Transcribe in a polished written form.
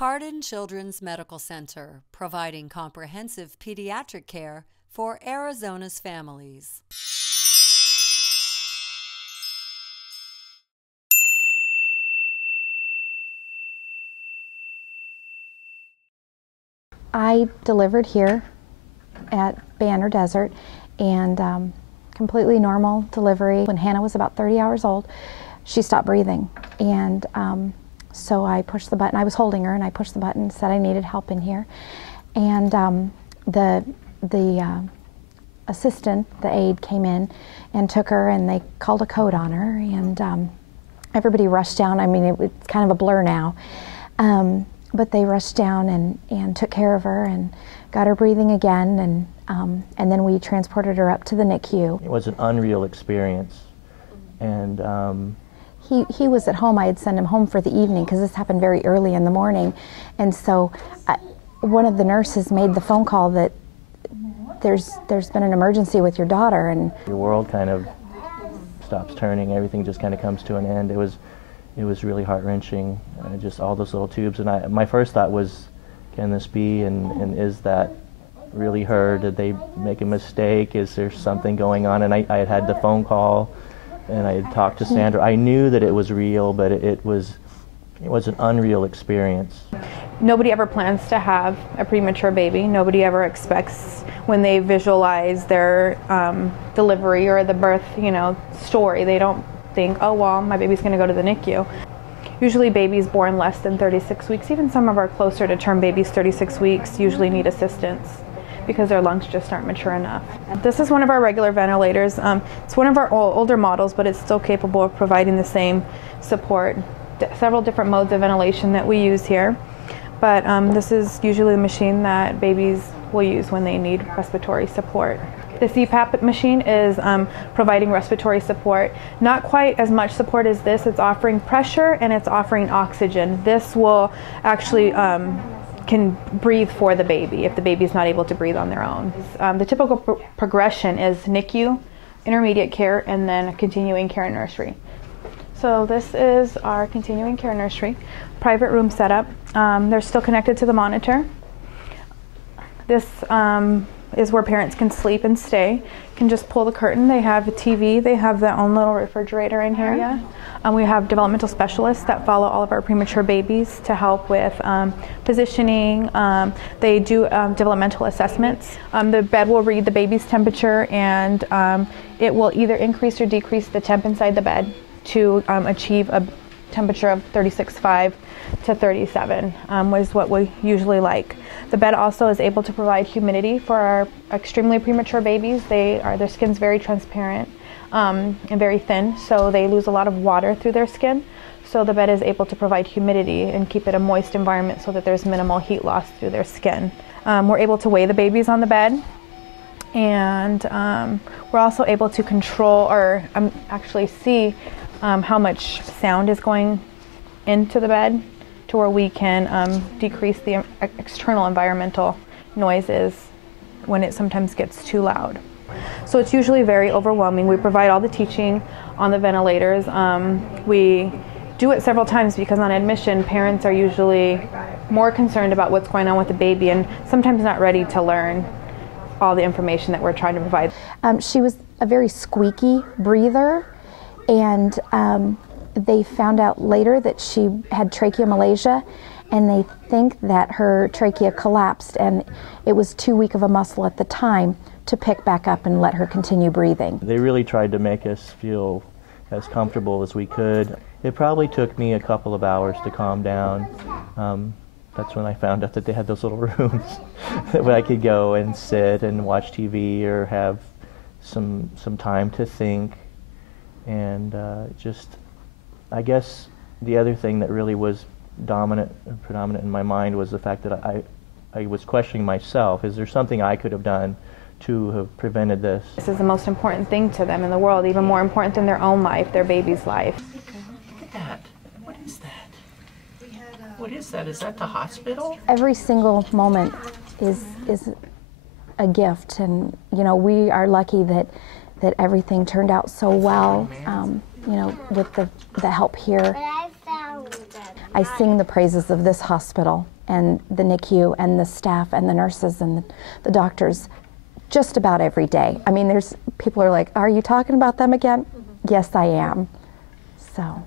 Cardon Children's Medical Center, providing comprehensive pediatric care for Arizona's families. I delivered here at Banner Desert, and completely normal delivery. When Hannah was about 30 hours old, she stopped breathing, and so I pushed the button. I was holding her, and I pushed the button and said I needed help in here. And the assistant, the aide, came in and took her, and they called a code on her, and everybody rushed down. I mean, it's kind of a blur now. But they rushed down and took care of her and got her breathing again, and then we transported her up to the NICU. It was an unreal experience, and he was at home. I had sent him home for the evening because this happened very early in the morning, and so one of the nurses made the phone call that there's been an emergency with your daughter, and your world kind of stops turning. Everything just kind of comes to an end. It was really heart-wrenching, just all those little tubes. And my first thought was, can this be, and is that really her? Did they make a mistake? Is there something going on? And I had the phone call, and I had talked to Sandra. I knew that it was real, but it was an unreal experience. Nobody ever plans to have a premature baby. Nobody ever expects, when they visualize their delivery or the birth, story, they don't think, oh well, my baby's going to go to the NICU. Usually babies born less than 36 weeks, even some of our closer to term babies, 36 weeks, usually need assistance because their lungs just aren't mature enough. This is one of our regular ventilators. It's one of our older models, but it's still capable of providing the same support. Several different modes of ventilation that we use here, but this is usually the machine that babies will use when they need respiratory support. The CPAP machine is providing respiratory support. Not quite as much support as this. It's offering pressure and it's offering oxygen. This will actually can breathe for the baby if the baby's not able to breathe on their own. The typical progression is NICU, intermediate care, and then a continuing care nursery. So this is our continuing care nursery, private room setup. They're still connected to the monitor. This is where parents can sleep and stay. You can just pull the curtain. They have a TV. They have their own little refrigerator in here. Yeah. We have developmental specialists that follow all of our premature babies to help with positioning. They do developmental assessments. The bed will read the baby's temperature, and it will either increase or decrease the temp inside the bed to achieve a temperature of 36.5 to 37 is what we usually like. The bed also is able to provide humidity for our extremely premature babies. Their skin's very transparent and very thin, so they lose a lot of water through their skin. So the bed is able to provide humidity and keep it a moist environment so that there's minimal heat loss through their skin. We're able to weigh the babies on the bed, and we're also able to control or actually see how much sound is going into the bed, to where we can decrease the external environmental noises when it sometimes gets too loud. So it's usually very overwhelming. We provide all the teaching on the ventilators. We do it several times because on admission, parents are usually more concerned about what's going on with the baby and sometimes not ready to learn all the information that we're trying to provide. She was a very squeaky breather, and they found out later that she had tracheomalacia, and they think that her trachea collapsed, and it was too weak of a muscle at the time to pick back up and let her continue breathing. They really tried to make us feel as comfortable as we could. It probably took me a couple of hours to calm down. That's when I found out that they had those little rooms where I could go and sit and watch TV or have some time to think. And I guess the other thing that really was predominant in my mind was the fact that I was questioning myself. Is there something I could have done to have prevented this? This is the most important thing to them in the world, even more important than their own life, their baby's life. Look at that. What is that? What is that? Is that the hospital? Every single moment is a gift, and we are lucky that everything turned out so well, with the help here. I sing the praises of this hospital and the NICU and the staff and the nurses and the doctors just about every day. I mean, people are like, are you talking about them again? Yes, I am. So.